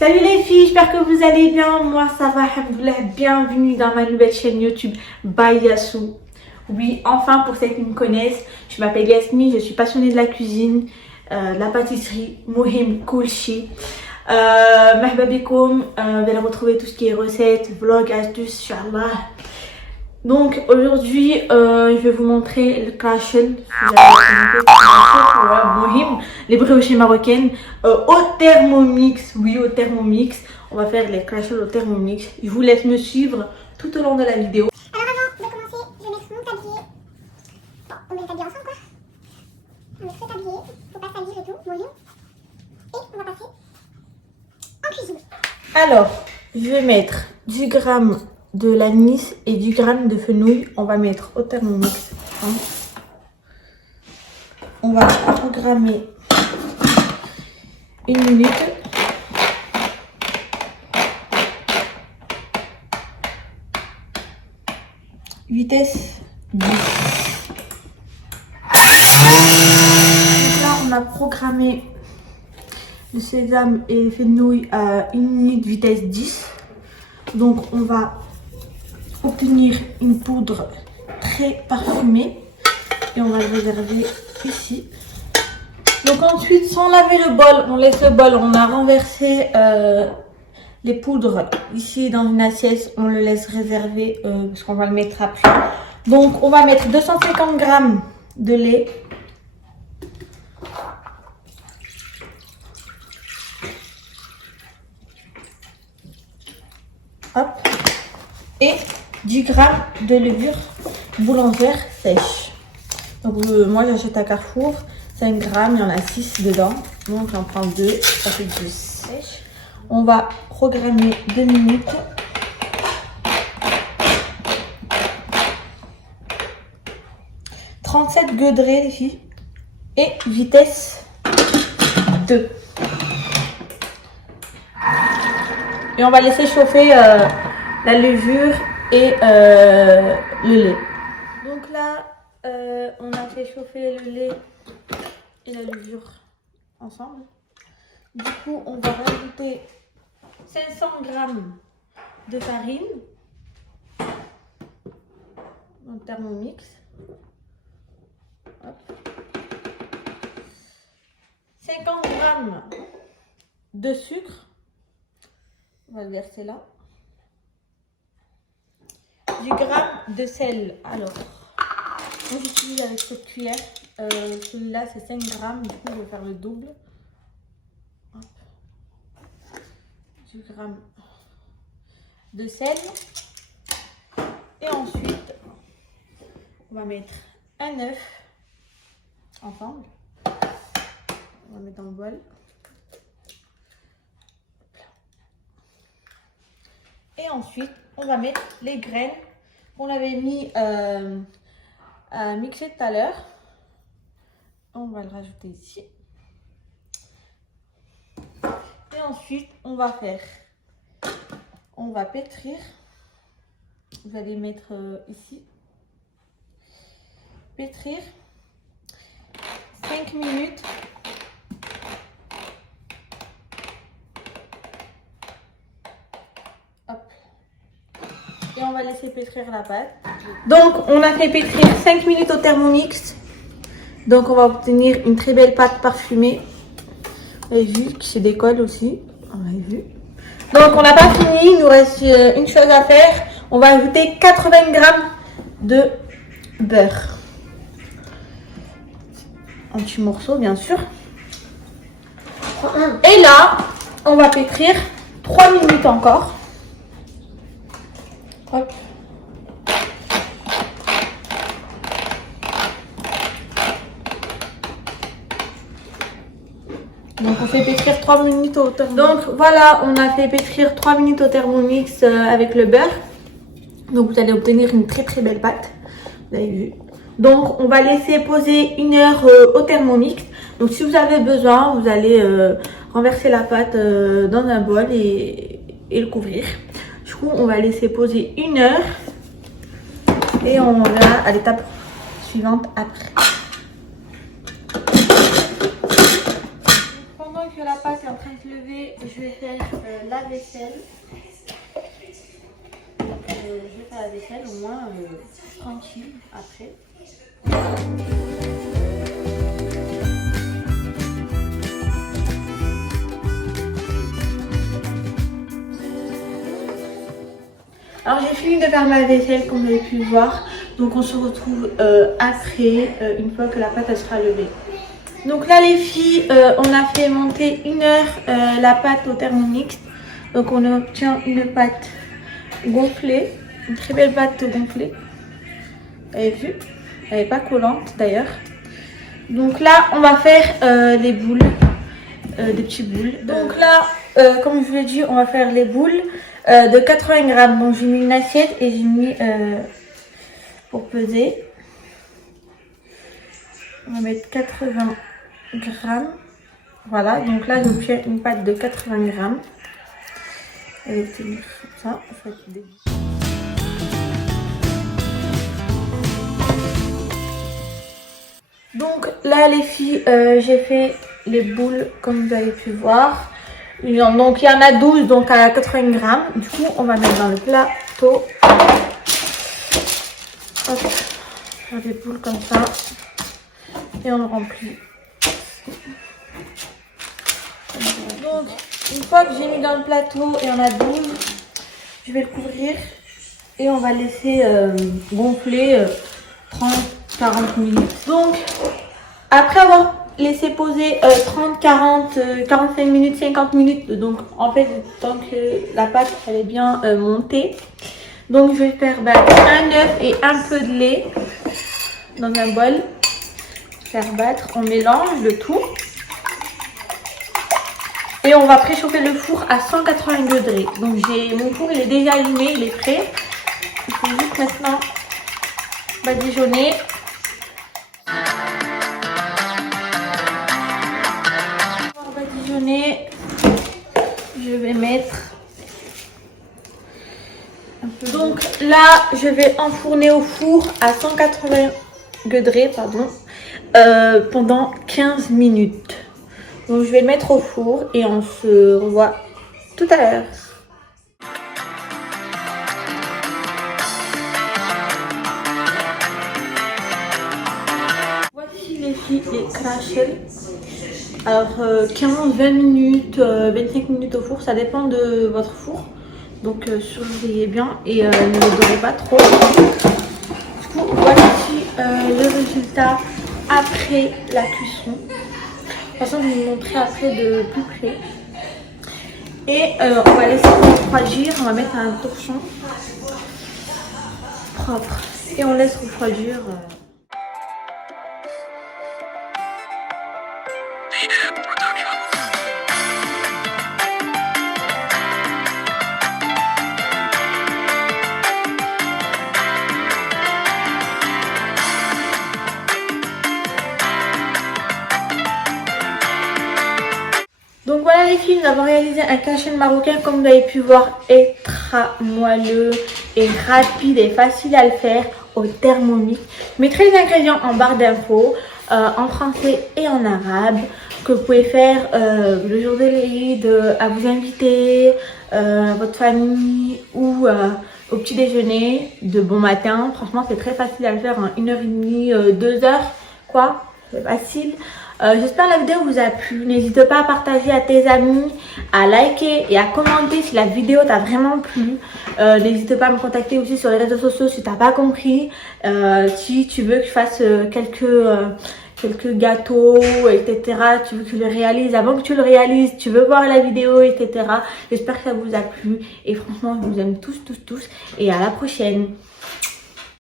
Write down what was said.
Salut les filles, j'espère que vous allez bien. Moi ça va, alhamdoulilah. Bienvenue dans ma nouvelle chaîne YouTube by Yassou. Oui, enfin pour celles qui me connaissent, je m'appelle Yasmine, je suis passionnée de la cuisine, de la pâtisserie, mohim, kulchi. Merhaba bikoum, vous allez retrouver tout ce qui est recettes, vlogs, astuces, Inch'Allah. Donc aujourd'hui, je vais vous montrer le krachel, les brioches marocaines au Thermomix. Oui, au Thermomix. On va faire les krachel au Thermomix. Je vous laisse me suivre tout au long de la vidéo. Alors avant de commencer, je vais mettre mon tablier. Bon, on met le tablier ensemble quoi. On met le tablier, faut pas salir et tout, moyen. Et on va passer en cuisine. Alors, je vais mettre 10 grammes de l'anis et 10 grammes de fenouil. On va mettre au Thermomix. Hein. On va programmer 1 minute. Vitesse 10. Donc là, on a programmé le sésame et le fenouil à 1 minute vitesse 10. Donc on va obtenir une poudre très parfumée et on va le réserver ici. Donc ensuite, sans laver le bol, on laisse le bol, on a renversé les poudres ici dans une assiette, on le laisse réserver parce qu'on va le mettre après. Donc on va mettre 250 grammes de lait. Hop. Et 10 grammes de levure boulangère sèche. Donc moi j'achète à Carrefour, 5 grammes, il y en a 6 dedans. Donc j'en prends 2, ça fait 10 sèche. On va programmer 2 minutes. « 37 degrés les filles. Et vitesse 2. Et on va laisser chauffer la levure et le lait. Donc là, on a fait chauffer le lait et la levure ensemble. Du coup, on va rajouter 500 grammes de farine dans le Thermomix. Hop. 50 grammes de sucre. On va le verser là. 10 grammes de sel. Alors, moi j'utilise avec cette cuillère. Celui-là c'est 5 grammes. Du coup, je vais faire le double. Hop. 10 grammes de sel. Et ensuite, on va mettre un œuf ensemble. On va mettre dans le bol. Et ensuite, on va mettre les graines qu'on avait mis à mixer tout à l'heure. On va le rajouter ici. Et ensuite, on va pétrir. Vous allez mettre ici. Pétrir 5 minutes. Et on va laisser pétrir la pâte. Donc on a fait pétrir 5 minutes au Thermomix. Donc on va obtenir une très belle pâte parfumée. Vous avez vu que c'est des cols aussi. On a vu. Donc on n'a pas fini, il nous reste une chose à faire. On va ajouter 80 grammes de beurre. En petits morceaux bien sûr. Et là, on va pétrir 3 minutes encore. Hop. Donc on fait pétrir 3 minutes au Thermomix. Donc voilà, on a fait pétrir 3 minutes au Thermomix avec le beurre. Donc vous allez obtenir une très très belle pâte. Vous avez vu. Donc on va laisser poser 1 heure au Thermomix. Donc si vous avez besoin, vous allez renverser la pâte dans un bol et le couvrir. Du coup, on va laisser poser 1 heure. Et on va à l'étape suivante après. Pendant que la pâte est en train de se lever, je vais faire la vaisselle. Donc, je vais faire la vaisselle au moins tranquille après. Alors j'ai fini de faire ma vaisselle comme vous avez pu voir. Donc on se retrouve après, une fois que la pâte elle sera levée. Donc là les filles, on a fait monter 1 heure la pâte au Thermomix. Donc on obtient une pâte gonflée, une très belle pâte gonflée. Vous avez vu? Elle n'est pas collante d'ailleurs. Donc là on va faire les boules, des petits boules. Donc là, comme je vous l'ai dit, on va faire les boules de 80 grammes. Donc j'ai mis une assiette et j'ai mis pour peser. On va mettre 80 grammes. Voilà, donc là j'obtiens une pâte de 80 grammes. Elle va tenir comme ça. Donc là les filles, j'ai fait les boules comme vous avez pu voir. Donc il y en a 12 donc à 80 grammes. Du coup on va mettre dans le plateau. Hop, faire des boules comme ça. Et on le remplit. Donc une fois que j'ai mis dans le plateau et on a 12, je vais le couvrir. Et on va laisser gonfler 30-40 minutes. Donc après avoir laissé poser 30, 40, 45 minutes, 50 minutes, donc en fait tant que la pâte elle est bien montée, donc je vais faire battre un œuf et un peu de lait dans un bol, faire battre, on mélange le tout et on va préchauffer le four à 180 degrés. Donc mon four il est déjà allumé, il est prêt, il faut juste maintenant badigeonner. Je vais mettre un peu. Donc là je vais enfourner au four à 180 degrés pendant 15 minutes. Donc je vais le mettre au four et on se revoit tout à l'heure. Voici les filles les krachel. Alors 15-20 minutes, 25 minutes au four, ça dépend de votre four. Donc surveillez bien et ne le dorez pas trop. Du coup voici le résultat après la cuisson. De toute façon je vais vous montrer après de plus près. Et on va laisser refroidir, on va mettre un torchon propre. Et on laisse refroidir. Donc voilà les filles, nous avons réalisé un krachel marocain comme vous avez pu voir, extra moelleux et rapide et facile à le faire au Thermomix. Je mettrai les ingrédients en barre d'infos en français et en arabe que vous pouvez faire le jour de l'Eid à vos invités, à votre famille ou au petit déjeuner de bon matin. Franchement c'est très facile à le faire en 1h30, 2 heures quoi, c'est facile. J'espère que la vidéo vous a plu. N'hésite pas à partager à tes amis, à liker et à commenter si la vidéo t'a vraiment plu. N'hésite pas à me contacter aussi sur les réseaux sociaux si t'as pas compris. Si tu veux que je fasse quelques gâteaux, etc. Tu veux que je le réalise. Avant que tu le réalises, tu veux voir la vidéo, etc. J'espère que ça vous a plu. Et franchement, je vous aime tous. Et à la prochaine.